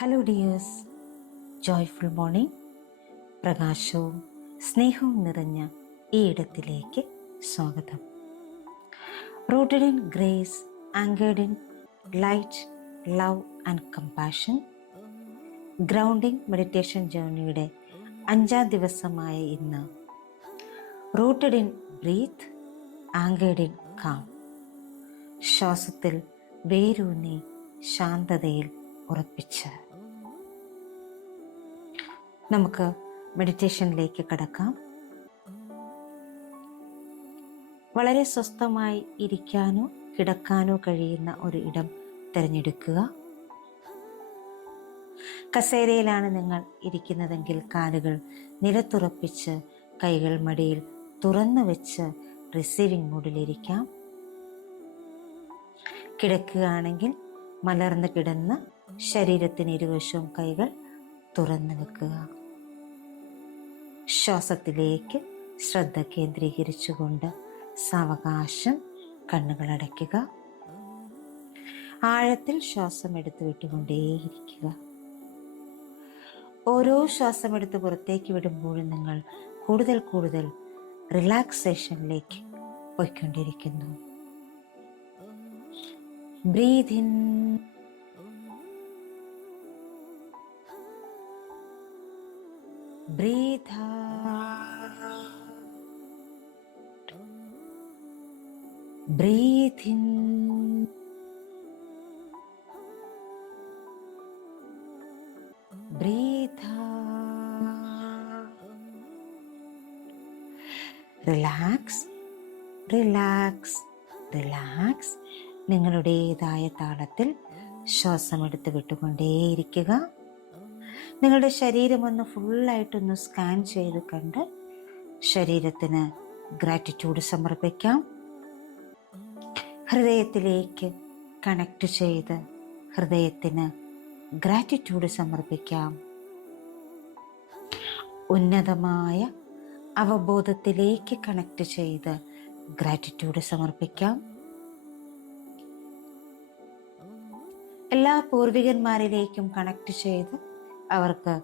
Hello dears, joyful morning. പ്രകാശവും സ്നേഹവും നിറഞ്ഞ ഈ ഇടത്തിലേക്ക് സ്വാഗതം. Rooted in grace, anchored in light, love and compassion, grounding meditation ജേർണിയുടെ 5ാം ദിവസമായ ഇന്ന് rooted in breath, anchored in calm, ശ്വാസത്തിൽ വേരൂന്നി ശാന്തതയിൽ ഉറപ്പിച്ച് നമുക്ക് മെഡിറ്റേഷനിലേക്ക് കടക്കാം. വളരെ സ്വസ്ഥമായി ഇരിക്കാനോ കിടക്കാനോ കഴിയുന്ന ഒരു ഇടം തിരഞ്ഞെടുക്കുക. കസേരയിലാണ് നിങ്ങൾ ഇരിക്കുന്നതെങ്കിൽ കാലുകൾ നിലത്തുറപ്പിച്ച് കൈകൾ മടിയിൽ തുറന്നു വെച്ച് റിസീവിംഗ് മൂഡിലിരിക്കാം. കിടക്കുകയാണെങ്കിൽ മലർന്ന് കിടന്ന് ശരീരത്തിന് ഇരുവശവും കൈകൾ തുറന്നു വെക്കുക. ശ്വാസത്തിലേക്ക് ശ്രദ്ധ കേന്ദ്രീകരിച്ചുകൊണ്ട് സാവകാശം കണ്ണുകൾ അടയ്ക്കുക. ആഴത്തിൽ ശ്വാസം എടുത്തു വിട്ടുകൊണ്ടേയിരിക്കുക. ഓരോ ശ്വാസം എടുത്ത് പുറത്തേക്ക് വിടുമ്പോഴും നിങ്ങൾ കൂടുതൽ കൂടുതൽ റിലാക്സേഷനിലേക്ക് പോയിക്കൊണ്ടിരിക്കുന്നു. Breathe in, breathe out, breathe in, breathe out. Relax, relax, relax. നിങ്ങളുടേതായ താളത്തിൽ ശ്വാസമെടുത്ത് വിട്ടുകൊണ്ടേയിരിക്കുക. നിങ്ങളുടെ ശരീരം ഒന്ന് ഫുള്ളായിട്ടൊന്ന് സ്കാൻ ചെയ്ത് കണ്ട് ശരീരത്തിന് ഗ്രാറ്റിറ്റ്യൂഡ് സമർപ്പിക്കാം. ഹൃദയത്തിലേക്ക് കണക്ട് ചെയ്ത് ഹൃദയത്തിന് ഗ്രാറ്റിറ്റ്യൂഡ് സമർപ്പിക്കാം. ഉന്നതമായ അവബോധത്തിലേക്ക് കണക്ട് ചെയ്ത് ഗ്രാറ്റിറ്റ്യൂഡ് സമർപ്പിക്കാം. എല്ലാ പൂർവികന്മാരിലേക്കും കണക്ട് ചെയ്ത് അവർക്ക്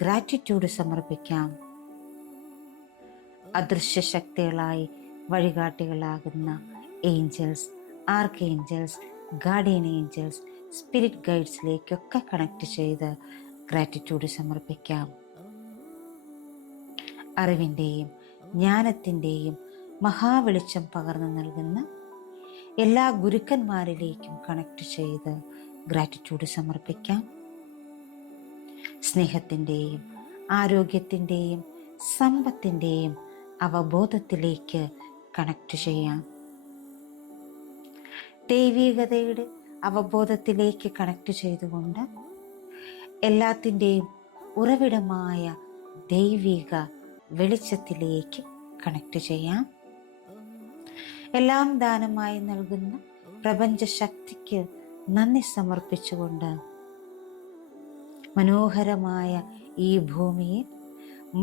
ഗ്രാറ്റിറ്റ്യൂഡ് സമർപ്പിക്കാം. അദൃശ്യ ശക്തികളായി വഴികാട്ടികളാകുന്ന angels, archangels, guardian angels, spirit ഗൈഡ്സിലേക്കൊക്കെ കണക്ട് ചെയ്ത് ഗ്രാറ്റിറ്റ്യൂഡ് സമർപ്പിക്കാം. അറിവിൻ്റെയും ജ്ഞാനത്തിൻ്റെയും മഹാവെളിച്ചം പകർന്നു നൽകുന്ന എല്ലാ ഗുരുക്കന്മാരിലേക്കും കണക്ട് ചെയ്ത് ഗ്രാറ്റിറ്റ്യൂഡ് സമർപ്പിക്കാം. സ്നേഹത്തിൻ്റെയും ആരോഗ്യത്തിൻ്റെയും സമ്പത്തിൻ്റെയും അവബോധത്തിലേക്ക് കണക്ട് ചെയ്യാം. ദൈവികതയുടെ അവബോധത്തിലേക്ക് കണക്ട് ചെയ്തുകൊണ്ട് എല്ലാത്തിൻ്റെയും ഉറവിടമായ ദൈവിക വെളിച്ചത്തിലേക്ക് കണക്ട് ചെയ്യാം. എല്ലാം ദാനമായി നൽകുന്ന പ്രപഞ്ച ശക്തിക്ക് നന്ദി സമർപ്പിച്ചുകൊണ്ട് മനോഹരമായ ഈ ഭൂമിയിൽ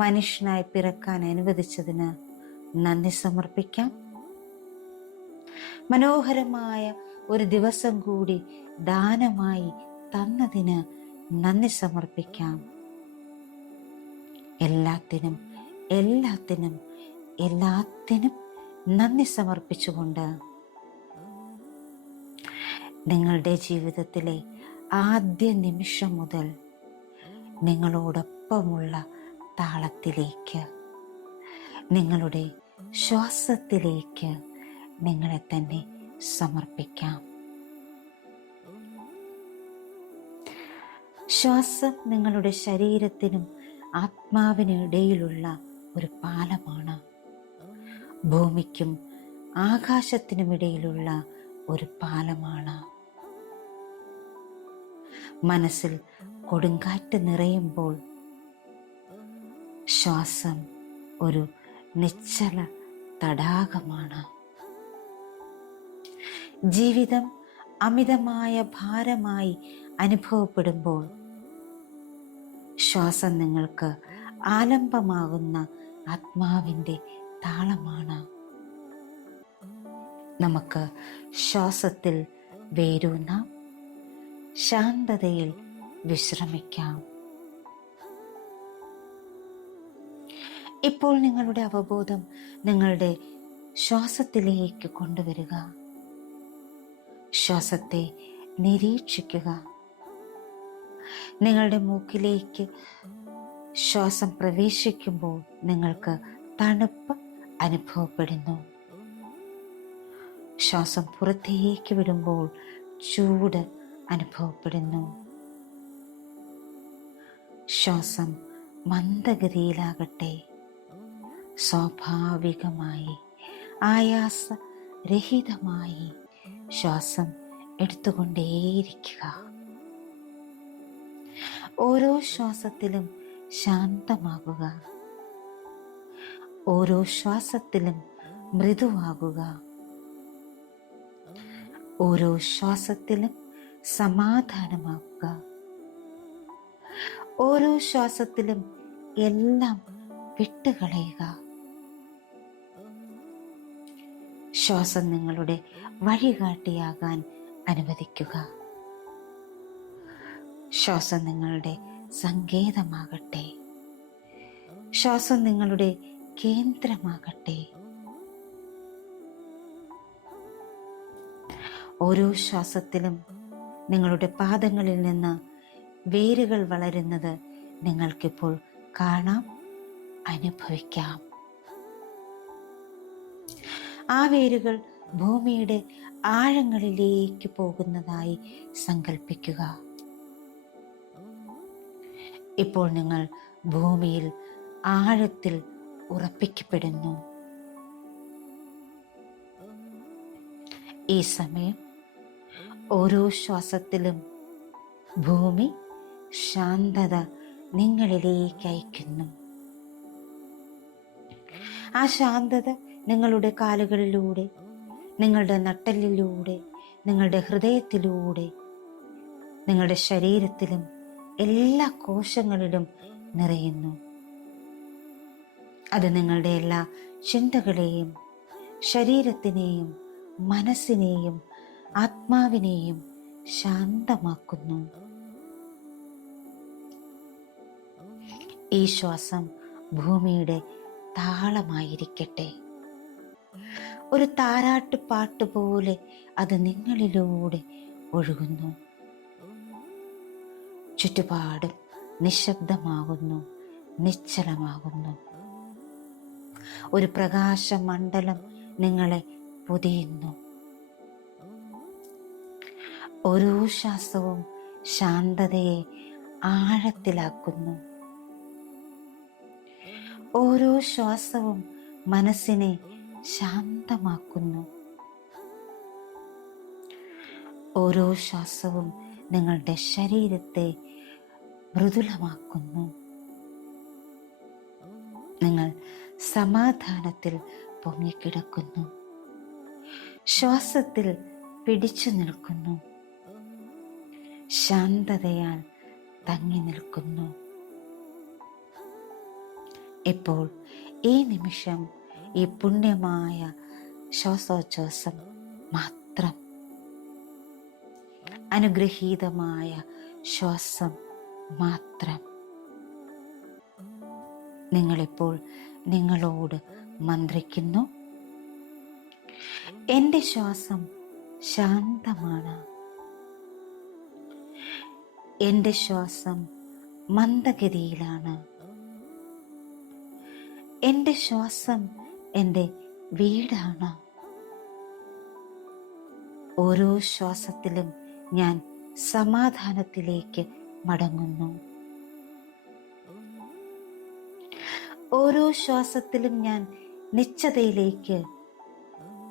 മനുഷ്യനായി പിറക്കാൻ അനുവദിച്ചതിന് നന്ദി സമർപ്പിക്കാം. മനോഹരമായ ഒരു ദിവസം കൂടി ദാനമായി തന്നതിന് നന്ദി സമർപ്പിക്കാം. എല്ലാത്തിനും എല്ലാത്തിനും എല്ലാത്തിനും നന്ദി സമർപ്പിച്ചുകൊണ്ട് നിങ്ങളുടെ ജീവിതത്തിലെ ആദ്യ നിമിഷം മുതൽ നിങ്ങളോടൊപ്പമുള്ള താളത്തിലേക്ക്, നിങ്ങളുടെ ശ്വാസത്തിലേക്ക് നിങ്ങളെ തന്നെ സമർപ്പിക്കാം. ശ്വാസം നിങ്ങളുടെ ശരീരത്തിനും ആത്മാവിനും ഇടയിലുള്ള ഒരു പാലമാണ്. ഭൂമിക്കും ആകാശത്തിനുമിടയിലുള്ള ഒരു പാലമാണ്. മനസ്സിൽ കൊടുങ്കാറ്റ് നിറയുമ്പോൾ ശ്വാസം ഒരു നിശ്ചല തടാകമാണ്. ജീവിതം അമിതമായ ഭാരമായി അനുഭവപ്പെടുമ്പോൾ ശ്വാസം നിങ്ങൾക്ക് ആലംബമാകുന്ന ആത്മാവിൻ്റെ താളമാണ്. നമുക്ക് ശ്വാസത്തിൽ വേരൂന്നാം, ശാന്തതയിൽ വിശ്രമിക്കാം. ഇപ്പോൾ നിങ്ങളുടെ അവബോധം നിങ്ങളുടെ ശ്വാസത്തിലേക്ക് കൊണ്ടുവരിക. ശ്വാസത്തെ നിരീക്ഷിക്കുക. നിങ്ങളുടെ മൂക്കിലേക്ക് ശ്വാസം പ്രവേശിക്കുമ്പോൾ നിങ്ങൾക്ക് തണുപ്പ് അനുഭവപ്പെടുന്നു. ശ്വാസം പുറത്തേക്ക് വിടുമ്പോൾ ചൂട് അനുഭവപ്പെടുന്നു. ശ്വാസം മന്ദഗതിയിലാകട്ടെ. സ്വാഭാവികമായി ആയാസരഹിതമായി ശ്വാസം എടുത്തുകൊണ്ടേയിരിക്കുക. ഓരോ ശ്വാസത്തിലും ശാന്തമാകുക. ഓരോ ശ്വാസത്തിലും മൃദുവാകുക. ഓരോ ശ്വാസത്തിലും സമാധാനമാകുക. ഓരോ ശ്വാസത്തിലും എല്ലാം വിട്ടുകളയുക. ശ്വാസം നിങ്ങളുടെ വഴികാട്ടിയാകാൻ അനുവദിക്കുക. ശ്വാസം നിങ്ങളുടെ സങ്കേതമാകട്ടെ. ശ്വാസം നിങ്ങളുടെ കേന്ദ്രമാകട്ടെ. ഓരോ ശ്വാസത്തിലും നിങ്ങളുടെ പാദങ്ങളിൽ നിന്ന് വേരുകൾ വളരുന്നത് നിങ്ങൾക്കിപ്പോൾ കാണാം, അനുഭവിക്കാം. ആ വേരുകൾ ഭൂമിയുടെ ആഴങ്ങളിലേക്ക് പോകുന്നതായി സങ്കല്പിക്കുക. ഇപ്പോൾ നിങ്ങൾ ഭൂമിയിൽ ആഴത്തിൽ ഉറപ്പിക്കപ്പെടുന്നു. ഈ സമയം ഓരോ ശ്വാസത്തിലും ഭൂമി ശാന്തത നിങ്ങളിലേക്ക് അയക്കുന്നു. ആ ശാന്തത നിങ്ങളുടെ കാലുകളിലൂടെ, നിങ്ങളുടെ നട്ടെല്ലിലൂടെ, നിങ്ങളുടെ ഹൃദയത്തിലൂടെ, നിങ്ങളുടെ ശരീരത്തിലും എല്ലാ കോശങ്ങളിലും നിറയുന്നു. അത് നിങ്ങളുടെ എല്ലാ ചിന്തകളെയും, ശരീരത്തിനെയും, മനസ്സിനെയും, ആത്മാവിനെയും ശാന്തമാക്കുന്നു. ഈ ശ്വാസം ഭൂമിയുടെ താളമായിരിക്കട്ടെ. ഒരു താരാട്ട് പാട്ട് പോലെ അത് നിങ്ങളിലൂടെ ഒഴുകുന്നു. ചുറ്റുപാടും നിശബ്ദമാകുന്നു, നിശ്ചലമാകുന്നു. ഒരു പ്രകാശമണ്ഡലം നിങ്ങളെ പൊതിയുന്നു. ഓരോ ശ്വാസവും ശാന്തതയെ ആഴത്തിലാക്കുന്നു. ഓരോ ശ്വാസവും മനസ്സിനെ ശാന്തമാക്കുന്നു. ഓരോ ശ്വാസവും നിങ്ങളുടെ ശരീരത്തെ മൃദുലമാക്കുന്നു. നിങ്ങൾ സമാധാനത്തിൽ പൊങ്ങിക്കിടക്കുന്നു. ശ്വാസത്തിൽ പിടിച്ചു നിൽക്കുന്നു. ശാന്തതയാൽ തങ്ങി നിൽക്കുന്നു. ഇപ്പോൾ ഈ നിമിഷം ഈ പുണ്യമായ ശ്വാസോച്ഛ്വാസം മാത്രം, അനുഗ്രഹീതമായ ശ്വാസം മാത്രം. നിങ്ങളിപ്പോൾ നിങ്ങളോട് മന്ത്രിക്കുന്നു. എൻ്റെ ശ്വാസം ശാന്തമാണ്. എൻ്റെ ശ്വാസം മന്ദഗതിയിലാണ്. എൻ്റെ ശ്വാസം എൻ്റെ വീടാണ്. ഓരോ ശ്വാസത്തിലും ഞാൻ സമാധാനത്തിലേക്ക് മടങ്ങുന്നു. ഓരോ ശ്വാസത്തിലും ഞാൻ നിശ്ചതയിലേക്ക്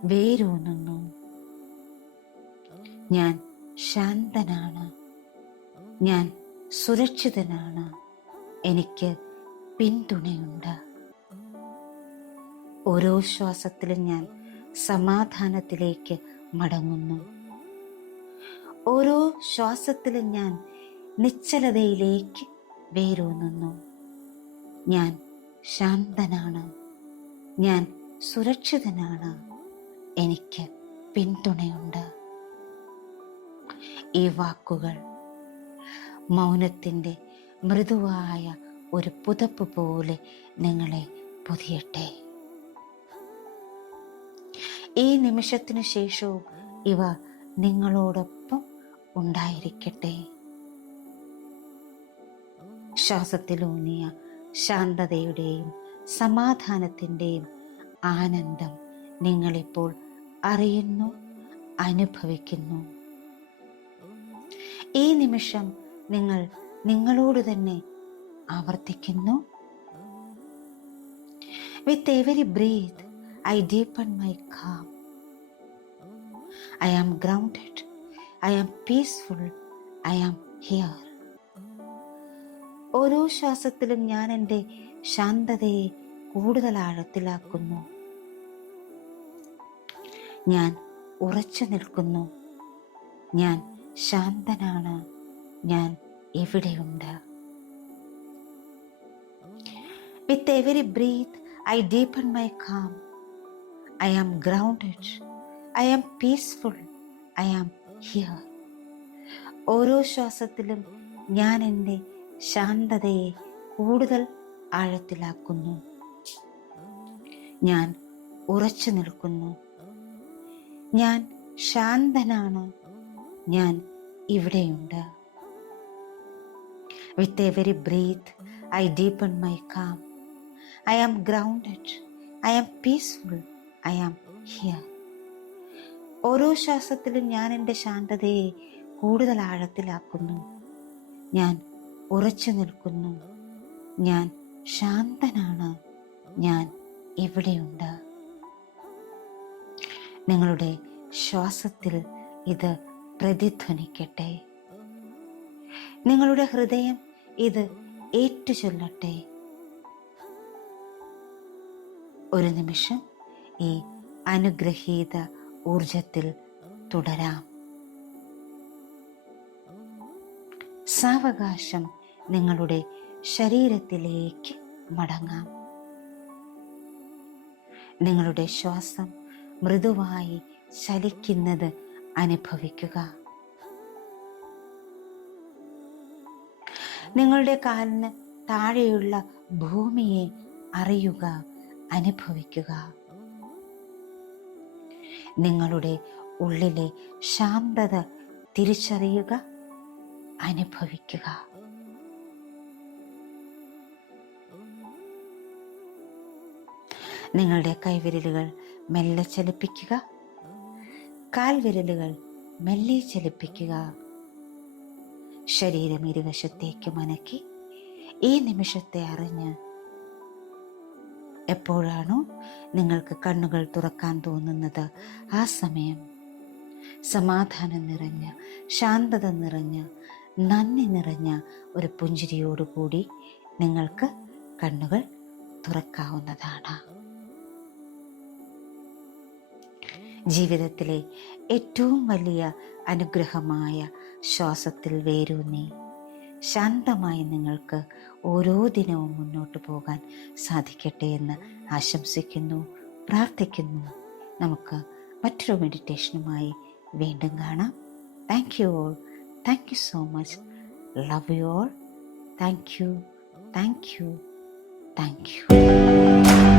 വേരൂന്നുന്നു. ഞാൻ ശാന്തനാണ്. ഞാൻ സുരക്ഷിതനാണ്. എനിക്ക് പിന്തുണയുണ്ട്. ഓരോ ശ്വാസത്തിലും ഞാൻ സമാധാനത്തിലേക്ക് മടങ്ങുന്നു. ഓരോ ശ്വാസത്തിലും ഞാൻ നിശ്ചലതയിലേക്ക് വേരൂന്നുന്നു. ഞാൻ ശാന്തനാണ്. ഞാൻ സുരക്ഷിതനാണ്. എനിക്ക് പിന്തുണയുണ്ട്. ഈ വാക്കുകൾ മൗനത്തിൻ്റെ മൃദുവായ ഒരു പുതപ്പ് പോലെ നിങ്ങളെ പൊതിയട്ടെ. ഈ നിമിഷത്തിനു ശേഷവും ഇവ നിങ്ങളോടൊപ്പം ഉണ്ടായിരിക്കട്ടെ. ശ്വാസത്തിലൂന്നിയ ശാന്തതയുടെയും സമാധാനത്തിൻ്റെയും ആനന്ദം നിങ്ങളിപ്പോൾ അറിയുന്നു, അനുഭവിക്കുന്നു. ഈ നിമിഷം നിങ്ങൾ നിങ്ങളോട് തന്നെ ആവർത്തിക്കുന്നു. With every breath, I deepen my calm. I am grounded. I am peaceful. I am here. ഓരോ ശ്വാസത്തിലും ഞാൻ എൻ്റെ ശാന്തതയെ കൂടുതൽ ആഴത്തിലാക്കുന്നു. ഞാൻ ഉറച്ചു നിൽക്കുന്നു. ഞാൻ ശാന്തനാണ്. ഞാൻ എവിടെയുണ്ട്. With every breath, I deepen my calm. I am grounded. I am peaceful. I am here. ഓരോ ശ്വാസത്തിലും ഞാൻ എൻ്റെ ശാന്തതയെ കൂടുതൽ ആഴത്തിലാക്കുന്നു. ഞാൻ ഉറച്ചു നിൽക്കുന്നു. ഞാൻ ശാന്തനാണ്. ഞാൻ ഇവിടെയുണ്ട്. With every breath, I deepen my calm. I am grounded. I am peaceful. I am here. ഓരോ ശ്വാസത്തിലും ഞാൻ എൻ്റെ ശാന്തതയെ കൂടുതൽ ആഴത്തിലാക്കുന്നു. ഞാൻ ഉറച്ചു നിൽക്കുന്നു. ഞാൻ ശാന്തനാണ്. ഞാൻ ഇവിടെയുണ്ട്. നിങ്ങളുടെ ശ്വാസത്തിൽ ഇത് പ്രതിധ്വനിക്കട്ടെ. നിങ്ങളുടെ ഹൃദയം ഇത് ഏറ്റുചൊല്ലട്ടെ. ഒരു നിമിഷം ഈ അനുഗ്രഹീത ഊർജത്തിൽ തുടരാം. സാവകാശം നിങ്ങളുടെ ശരീരത്തിലേക്ക് മടങ്ങാം. നിങ്ങളുടെ ശ്വാസം മൃദുവായി ചലിക്കുന്നത് അനുഭവിക്കുക. നിങ്ങളുടെ കാലിന് താഴെയുള്ള ഭൂമിയെ അറിയുക, അനുഭവിക്കുക. നിങ്ങളുടെ ഉള്ളിലെ ശാന്തത തിരിച്ചറിയുക, അനുഭവിക്കുക. നിങ്ങളുടെ കൈവിരലുകൾ മെല്ലെ ചലിപ്പിക്കുക. കാൽവിരലുകൾ മെല്ലെ ചലിപ്പിക്കുക. ശരീരം ഇരുവശത്തേക്ക് മനക്കി ഈ നിമിഷത്തെ അറിഞ്ഞ് എപ്പോഴാണോ നിങ്ങൾക്ക് കണ്ണുകൾ തുറക്കാൻ തോന്നുന്നത് ആ സമയം സമാധാനം നിറഞ്ഞ, ശാന്തത നിറഞ്ഞ, നന്ദി നിറഞ്ഞ ഒരു പുഞ്ചിരിയോടുകൂടി നിങ്ങൾക്ക് കണ്ണുകൾ തുറക്കാവുന്നതാണ്. ജീവിതത്തിലെ ഏറ്റവും വലിയ അനുഗ്രഹമായ ശ്വാസത്തിൽ വേരൂന്നി ശാന്തമായി നിങ്ങൾക്ക് ഓരോ ദിനവും മുന്നോട്ട് പോകാൻ സാധിക്കട്ടെ എന്ന് ആശംസിക്കുന്നു, പ്രാർത്ഥിക്കുന്നു. നമുക്ക് മറ്റൊരു മെഡിറ്റേഷനുമായി വീണ്ടും കാണാം. Thank you all. Thank you so much. Love you all. Thank you. Thank you. Thank you.